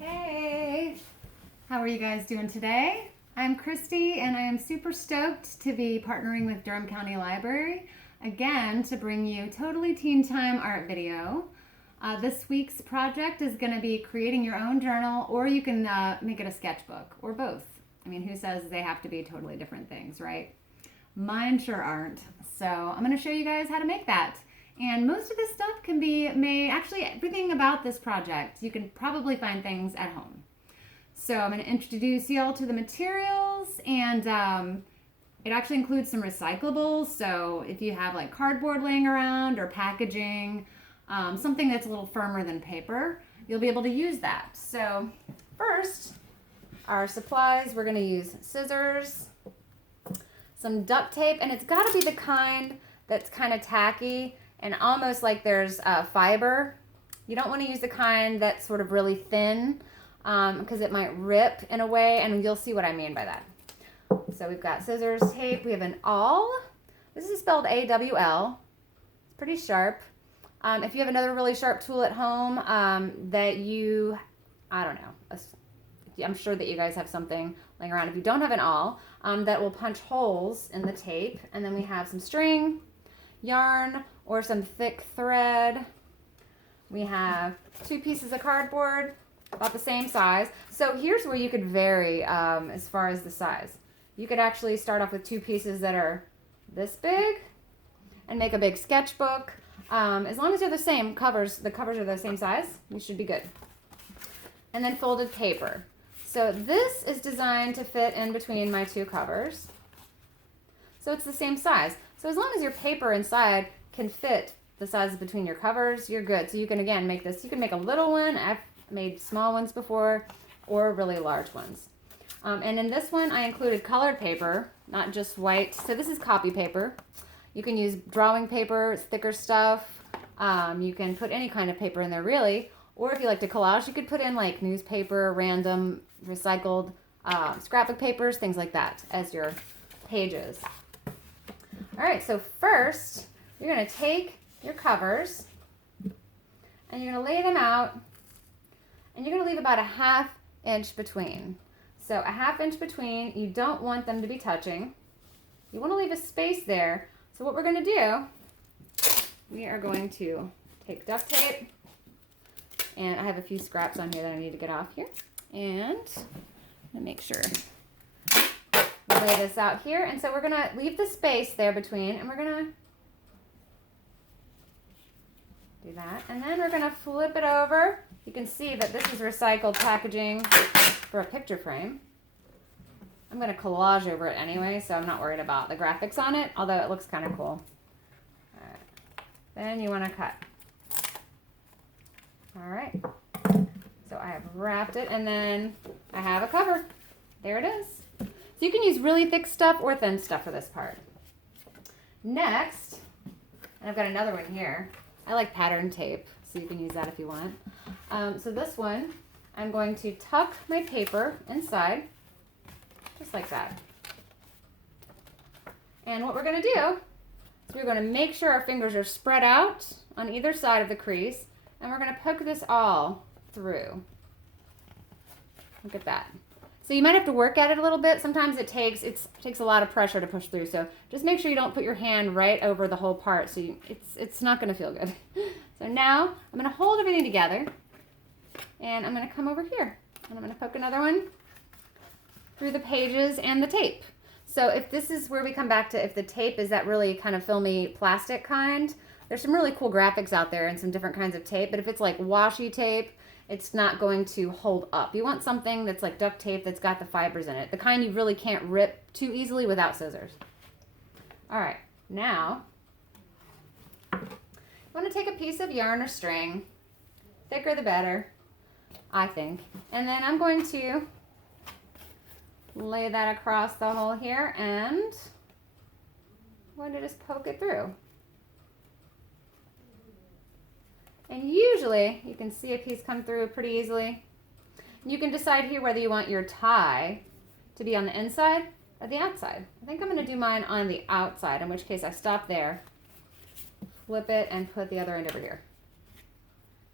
Hey, how are you guys doing today? I'm Christy and I am super stoked to be partnering with Durham County Library again to bring you Totally Teen Time art video. This week's project is going to be creating your own journal, or you can make it a sketchbook, or both. I mean, who says they have to be totally different things, right? Mine sure aren't. So I'm going to show you guys how to make that. And most of this stuff can be made, actually everything about this project, you can probably find things at home. So I'm going to introduce y'all to the materials, and it actually includes some recyclables. So if you have like cardboard laying around or packaging, something that's a little firmer than paper, you'll be able to use that. So first, our supplies, we're going to use scissors, some duct tape, and it's got to be the kind that's kind of tacky and almost like there's fiber. You don't want to use the kind that's sort of really thin because it might rip in a way, and you'll see what I mean by that. So we've got scissors, tape, we have an awl. This is spelled A-W-L. It's pretty sharp. If you have another really sharp tool at home that you, I don't know, I'm sure that you guys have something laying around. If you don't have an awl, that will punch holes in the tape. And then we have some string, yarn, or some thick thread. We have 2 pieces of cardboard, about the same size. So here's where you could vary as far as the size. You could actually start off with 2 pieces that are this big and make a big sketchbook. As long as they're the same covers, the covers are the same size, you should be good. And then folded paper. So this is designed to fit in between my 2 covers. So it's the same size. So as long as your paper inside can fit the size between your covers, you're good. So you can, again, make this, you can make a little one. I've made small ones before, or really large ones. And in this one, I included colored paper, not just white. So this is copy paper. You can use drawing paper, it's thicker stuff. You can put any kind of paper in there, really. Or if you like to collage, you could put in like newspaper, random, recycled, scrapbook papers, things like that as your pages. All right, so first, you're going to take your covers and you're going to lay them out, and you're going to leave about a 1/2 inch between. So a 1/2 inch between, you don't want them to be touching. You want to leave a space there. So what we're going to do, we are going to take duct tape, and I have a few scraps on here that I need to get off here. And I'm going to make sure we lay this out here. And so we're going to leave the space there between, and we're going to do that. And then we're going to flip it over. You can see that this is recycled packaging for a picture frame. I'm going to collage over it anyway, so I'm not worried about the graphics on it, although it looks kind of cool. All right. Then you want to cut. All right. So I have wrapped it, and then I have a cover. There it is. So you can use really thick stuff or thin stuff for this part. Next, and I've got another one here. I like pattern tape, so you can use that if you want. So this one, I'm going to tuck my paper inside, just like that. And what we're going to do is we're going to make sure our fingers are spread out on either side of the crease, and we're going to poke this all through. Look at that. So you might have to work at it a little bit. Sometimes it takes a lot of pressure to push through. So just make sure you don't put your hand right over the whole part. So it's not going to feel good. So now I'm going to hold everything together, and I'm going to come over here, and I'm going to poke another one through the pages and the tape. So if this is where we come back to, if the tape is that really kind of filmy plastic kind, there's some really cool graphics out there and some different kinds of tape. But if it's like washi tape, it's not going to hold up. You want something that's like duct tape that's got the fibers in it, the kind you really can't rip too easily without scissors. All right, now you want to take a piece of yarn or string, thicker the better, I think, and then I'm going to lay that across the hole here, and I'm going to just poke it through. And usually you can see a piece come through pretty easily. You can decide here whether you want your tie to be on the inside or the outside. I think I'm going to do mine on the outside, in which case I stop there, flip it, and put the other end over here.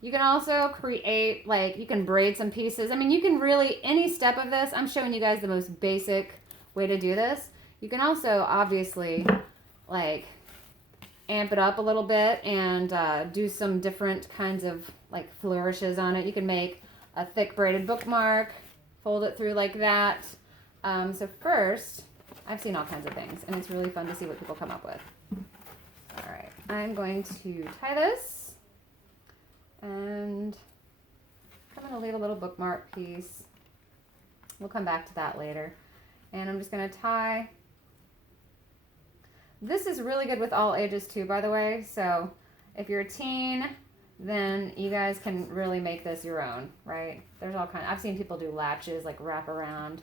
You can also create, like, you can braid some pieces. I mean, you can really, any step of this, I'm showing you guys the most basic way to do this. You can also, obviously, like, amp it up a little bit and do some different kinds of, like, flourishes on it. You can make a thick braided bookmark, fold it through like that. So first, I've seen all kinds of things, and it's really fun to see what people come up with. All right, I'm going to tie this, and I'm going to leave a little bookmark piece. We'll come back to that later. And I'm just going to tie. This is really good with all ages too, by the way. So if you're a teen, then you guys can really make this your own, right? There's all kinds. I've seen people do latches, like wrap around.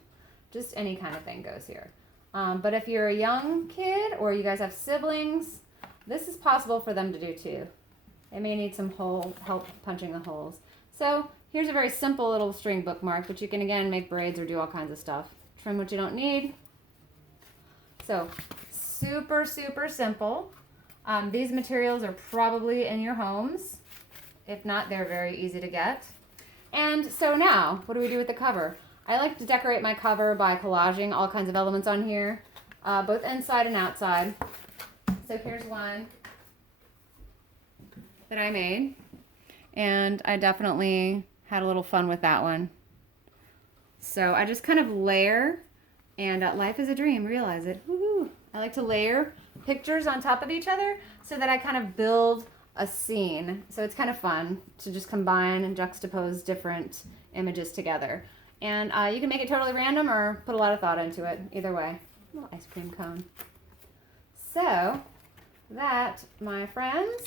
Just any kind of thing goes here. But if you're a young kid or you guys have siblings, this is possible for them to do too. They may need some help punching the holes. So here's a very simple little string bookmark, but you can again make braids or do all kinds of stuff. Trim what you don't need. So super, super simple. These materials are probably in your homes. If not, they're very easy to get. And so now, what do we do with the cover? I like to decorate my cover by collaging all kinds of elements on here, both inside and outside. So here's one that I made, and I definitely had a little fun with that one. So I just kind of layer, and life is a dream, realize it. Woo-hoo. I like to layer pictures on top of each other so that I kind of build a scene. So it's kind of fun to just combine and juxtapose different images together. And you can make it totally random or put a lot of thought into it. Either way. A little ice cream cone. So that, my friends,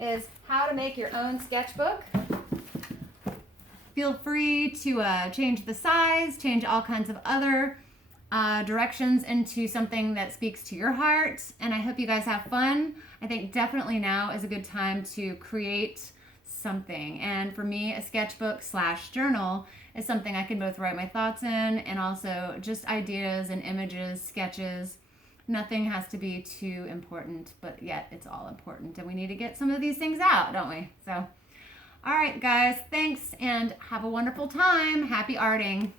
is how to make your own sketchbook. Feel free to change the size, change all kinds of other directions into something that speaks to your heart. And I hope you guys have fun. I think definitely now is a good time to create something. And for me, a sketchbook / journal is something I can both write my thoughts in and also just ideas and images, sketches. Nothing has to be too important, but yet it's all important. And we need to get some of these things out, don't we? So, all right, guys, thanks and have a wonderful time. Happy arting.